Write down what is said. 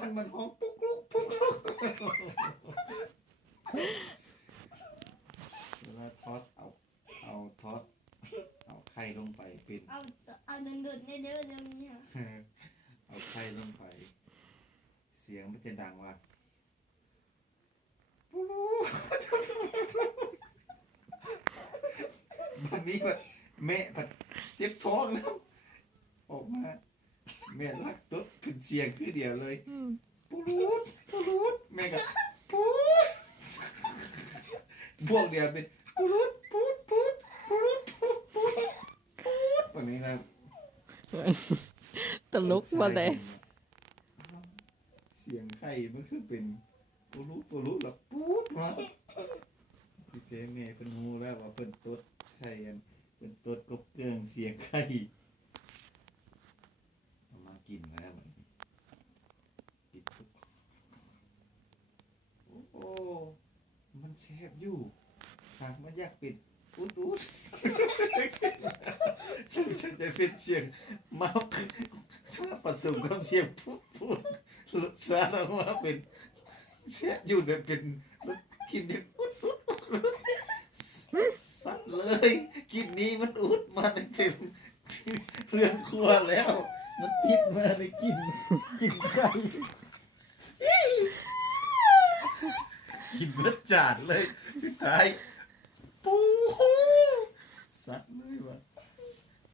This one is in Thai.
ำมันหอมปุ๊กลุกปุ๊กลุกเวลาทอดเอาทอดเอาไข่ลงไปเป็น เอาเดินๆเด้อๆเนี่ย เอาไข่ลงไปเสียงมันจะดังว่าปุ๊กวันนี้แบบแม่แบบเจ็บท้องแล้วออกมาแม่รักตุ๊ดขึ้นเสียงคือเดียวเลยปูรูดแม่ก็ปูดพวกเดียวเป็นปูดวันนี้นะ ตลกมาเลย เสียงไข่มันคือเป็นปูรูดหรอปูดวะพี่เจแม่เป็นงูแล้วว่าเป็นตุ๊ดไข่กันเป็นตุ๊ดกบเกลืองเสียงไข่เอามากินแล้วมันกินทุกโอ้มันแซ่บอยู่หากมันอยากเป็นอูดฉันจะเป็นเสียงเมาผสมกับเสียงพูดรสชาติออกมาเป็นแซ่บอยู่แต่เป็นกินเนี่ยสัตว์เลยกินนี้มันอุดมาเต็มเรือนครัวแล้วมันติดมาในกินไก่กินเบิดจานเลยสุดท้าย